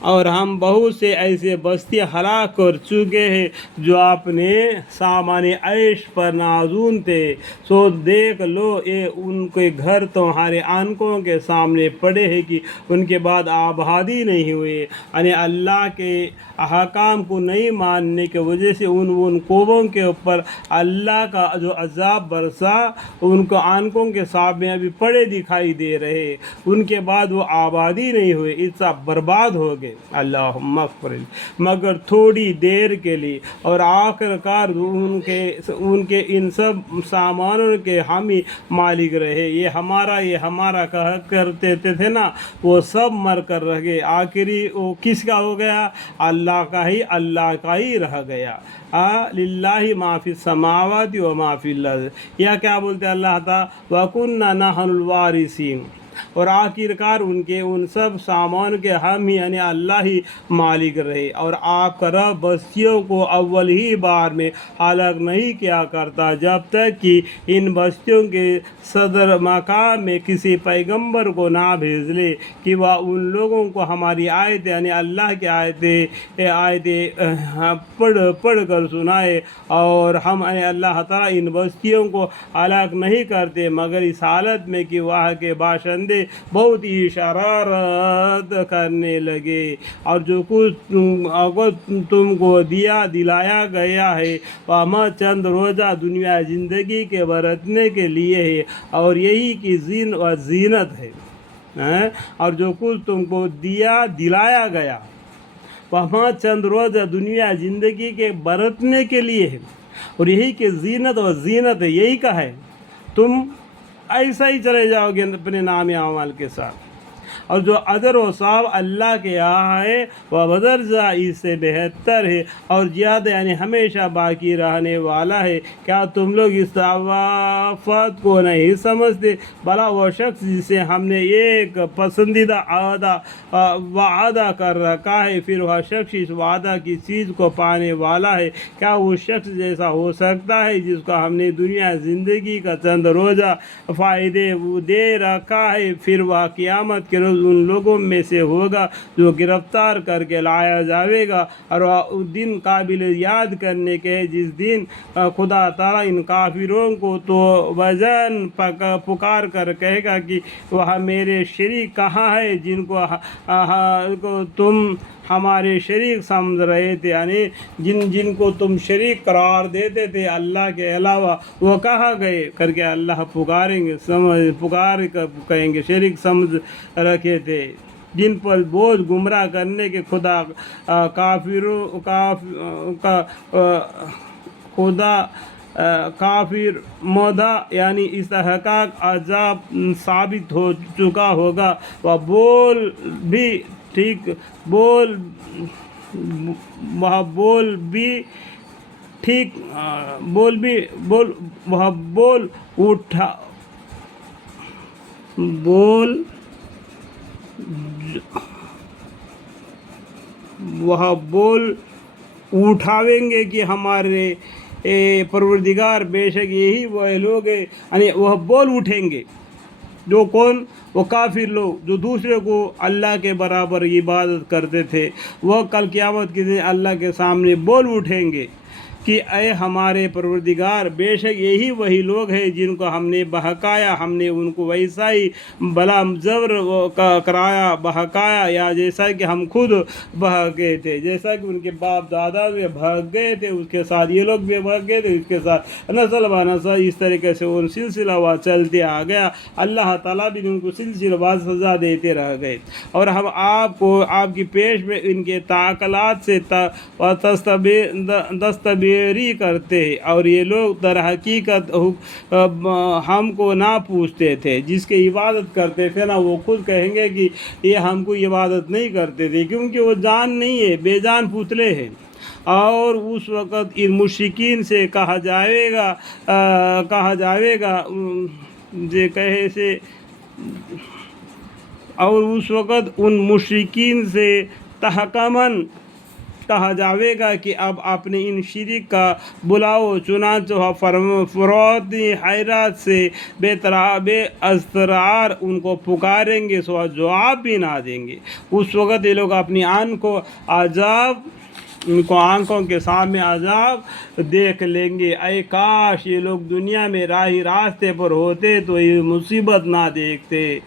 اور ہم بہت سے ایسے بستی ہلاک کر چکے ہیں جو اپنے سامان عیش پر نازون تھے، سو دیکھ لو یہ ان کے گھر تمہارے آنکھوں کے سامنے پڑے ہیں کہ ان کے بعد آبادی نہیں ہوئے، یعنی اللہ کے احکام کو نہیں ماننے کی وجہ سے ان قوموں کے اوپر اللہ کا جو عذاب برسا ان کو آنکھوں کے سامنے ابھی پڑے دکھائی دے رہے، ان کے بعد وہ آبادی نہیں ہوئے، اس سب برباد ہو گئے۔ اللہم اغفر لی، مگر تھوڑی دیر کے لیے، اور آخر کار ان کے ان سب سامانوں کے ہم ہی مالک رہے، یہ ہمارا کہا کرتے تھے نا، وہ سب مر کر رہ گئے، آخری وہ کس کا ہو گیا؟ اللہ کا ہی رہ گیا۔ للہ ما فی السماوات و ما فی الارض، یا کیا بولتے اللہ تعالیٰ، وَكُنَّا نَحْنُ الْوَارِثِينَ، اور آخر کار ان سب سامان کے ہم ہی یعنی اللہ ہی مالک رہے، اور آپ کا رب بستیوں کو اول ہی بار میں ہلاک نہیں کیا کرتا جب تک کہ ان بستیوں کے صدر مقام میں کسی پیغمبر کو نہ بھیج لے کہ وہ ان لوگوں کو ہماری آیتیں یعنی اللہ کی آیتیں پڑھ کر سنائے، اور ہم یعنی اللہ تعالیٰ ان بستیوں کو ہلاک نہیں کرتے مگر اس حالت میں کہ وہاں کے باشندے بہت ہی شرارت کرنے لگے، اور جو کچھ اگر تم کو دلایا گیا ہے وہ چند روزہ دنیا زندگی کے برتنے کے لیے ہے، اور یہی کی زینت ہے، اور جو کچھ تم کو دلایا گیا وہاں چند روزہ دنیا زندگی کے برتنے کے لیے ہے، اور یہی کہ زینت ہے، یہی کا ہے، تم ایسا ہی چلے جاؤ گے اپنے نام اعمال کے ساتھ، اور جو اجر و ثواب اللہ کے یہاں ہے وہ بدرجہ اس سے بہتر ہے اور زیادہ یعنی ہمیشہ باقی رہنے والا ہے۔ کیا تم لوگ اس تفاوت کو نہیں سمجھتے؟ بھلا وہ شخص جسے ہم نے ایک پسندیدہ وعدہ کر رکھا ہے، پھر وہ شخص اس وعدہ کی چیز کو پانے والا ہے، کیا وہ شخص جیسا ہو سکتا ہے جس کو ہم نے دنیا زندگی کا چند روزہ فائدے دے رکھا ہے، پھر وہ قیامت کے روز ان لوگوں میں سے ہوگا جو گرفتار کر کے لایا جائے گا، اور وہ دن قابل یاد کرنے کے ہے جس دن خدا تعالیٰ ان کافروں کو تو وزن پکار کر کہے گا کہ وہ میرے شریک کہاں ہے جن کو تم ہمارے شریک سمجھ رہے تھے، یعنی جن کو تم شریک قرار دیتے تھے اللہ کے علاوہ، وہ کہاں گئے کر کے اللہ پکاریں گے، کہیں گے شریک سمجھ رکھے تھے، جن پر بوجھ گمراہ کرنے کے خدا کافر مودہ یعنی استحقاق عذاب ثابت ہو چکا ہوگا۔ وہ بول اٹھاویں گے کہ ہمارے پروردگار بے شک یہی وہ لوگ ہیں، یعنی وہ بول اٹھیں گے، جو کون؟ وہ کافر لوگ جو دوسرے کو اللہ کے برابر عبادت کرتے تھے، وہ کل قیامت کے دن اللہ کے سامنے بول اٹھیں گے کہ اے ہمارے پروردگار، بے شک یہی وہی لوگ ہیں جن کو ہم نے بہکایا، ہم نے ان کو ویسا ہی بلا زبر کرایا بہکایا، یا جیسا کہ ہم خود بہکے تھے، جیسا کہ ان کے باپ دادا بھی بھگ گئے تھے اس کے ساتھ یہ لوگ بھی بھگ گئے تھے اس کے ساتھ، نسل بہ نسل اس طریقے سے ان سلسلہ وار چلتے آ گیا، اللہ تعالیٰ بھی ان کو سلسلہ وار سزا دیتے رہ گئے، اور ہم آپ کو آپ کی پیش میں ان کے تعقلات سے دستبیری کرتے ہیں، اور یہ لوگ در حقیقت ہم کو نہ پوچھتے تھے، جس کی عبادت کرتے تھے نا وہ خود کہیں گے کہ یہ ہم کو عبادت نہیں کرتے تھے، کیونکہ وہ جان نہیں ہے، بے جان پتلے ہیں، اور اس وقت ان مشرکین سے کہا جائے گا یہ کہے سے، اور اس وقت ان مشرکین سے تحکماً کہا جاوے گا کہ اب اپنے ان شریک کا بلاؤ، چنانچہ وہ فروتی حیرت سے بے اضطرار ان کو پکاریں گے، سو جواب بھی نہ دیں گے۔ اس وقت یہ لوگ اپنی ان کو آنکھوں کے سامنے عذاب دیکھ لیں گے۔ اے کاش یہ لوگ دنیا میں راستے پر ہوتے تو یہ مصیبت نہ دیکھتے۔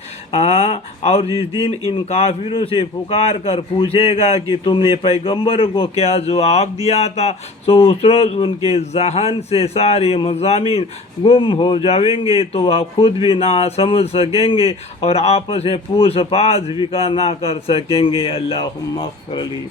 اور جس دن ان کافروں سے پکار کر پوچھے گا کہ تم نے پیغمبر کو کیا جواب دیا تھا، تو اس روز ان کے ذہن سے سارے مضامین گم ہو جائیں گے، تو وہ خود بھی نہ سمجھ سکیں گے اور آپس میں پوچھ پاچھ بھی نہ کر سکیں گے۔ اللہم اغفر لی۔